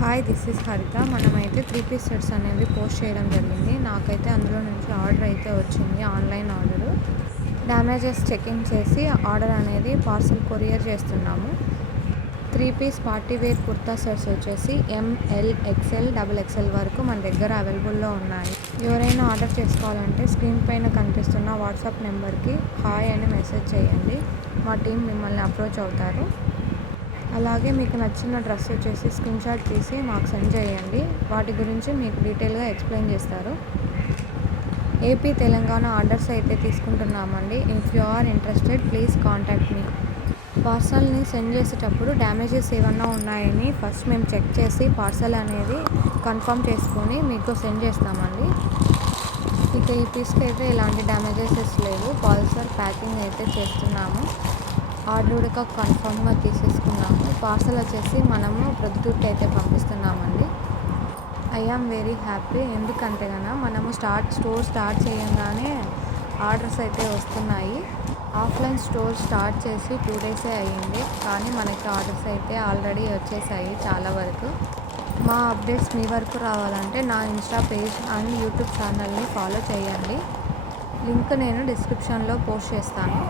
Hi this is హరిత. మనమైతే 3 piece sets అనేవి పోస్ట్ చేయడం జరిగింది. నాకైతే అందులో నుంచి ఆర్డర్ అయితే వచ్చింది, ఆన్లైన్ ఆర్డరు. డ్యామేజెస్ చెకింగ్ చేసి ఆర్డర్ అనేది పార్సల్ కొరియర్ చేస్తున్నాము. 3 piece party wear kurta sets వచ్చేసి ఎంఎల్, ఎక్స్ఎల్, డబుల్ ఎక్స్ఎల్ వరకు మన దగ్గర అవైలబుల్లో ఉన్నాయి. ఎవరైనా ఆర్డర్ చేసుకోవాలంటే స్క్రీన్ పైన కనిపిస్తున్న వాట్సాప్ నెంబర్కి హాయ్ అని మెసేజ్ చేయండి. మా టీం మిమ్మల్ని అప్రోచ్ అవుతారు. అలాగే మీకు నచ్చిన డ్రెస్ వచ్చేసి స్క్రీన్ షాట్ తీసి మాకు సెండ్ చేయండి. వాటి గురించి మీకు డీటెయిల్గా ఎక్స్ప్లెయిన్ చేస్తారు. ఏపీ, తెలంగాణ ఆర్డర్స్ అయితే తీసుకుంటున్నామండి. If you are interested please contact me. పార్సల్ని సెండ్ చేసేటప్పుడు డ్యామేజెస్ ఏమన్నా ఉన్నాయని ఫస్ట్ మేము చెక్ చేసి పార్సల్ అనేది కన్ఫర్మ్ చేసుకొని మీకు సెండ్ చేస్తామండి. ఇక ఈ పీస్కి అయితే ఎలాంటి డ్యామేజెస్ లేవు. పార్సల్ ప్యాకింగ్ అయితే చేస్తున్నాము. ఆర్డర్ కూడా కన్ఫర్మ్గా తీసేసుకున్నాము. పార్సల్ వచ్చేసి మనము ప్రొద్దుటూరుకి అయితే పంపిస్తున్నామండి. I am very happy. ఎందుకంటే మనము స్టోర్ స్టార్ట్ చేయంగానే ఆర్డర్స్ అయితే వస్తున్నాయి. ఆఫ్లైన్ స్టోర్ స్టార్ట్ చేసి 2 డేసే అయ్యింది, కానీ మనకి ఆర్డర్స్ అయితే ఆల్రెడీ వచ్చేసాయి చాలా వరకు. మా అప్డేట్స్ మీ వరకు రావాలంటే నా ఇన్స్టా పేజ్ అండ్ యూట్యూబ్ ఛానల్ని ఫాలో చేయండి. లింక్ నేను డిస్క్రిప్షన్లో పోస్ట్ చేస్తాను.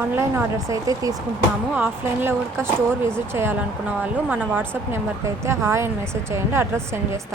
ఆన్లైన్ ఆర్డర్స్ అయితే తీసుకుంటున్నాము. ఆఫ్లైన్లో కూడా స్టోర్ విజిట్ చేయాలనుకున్న వాళ్ళు మన వాట్సాప్ నెంబర్కి అయితే హాయ్ అని మెసేజ్ చేయండి, అడ్రస్ సెండ్ చేస్తాను.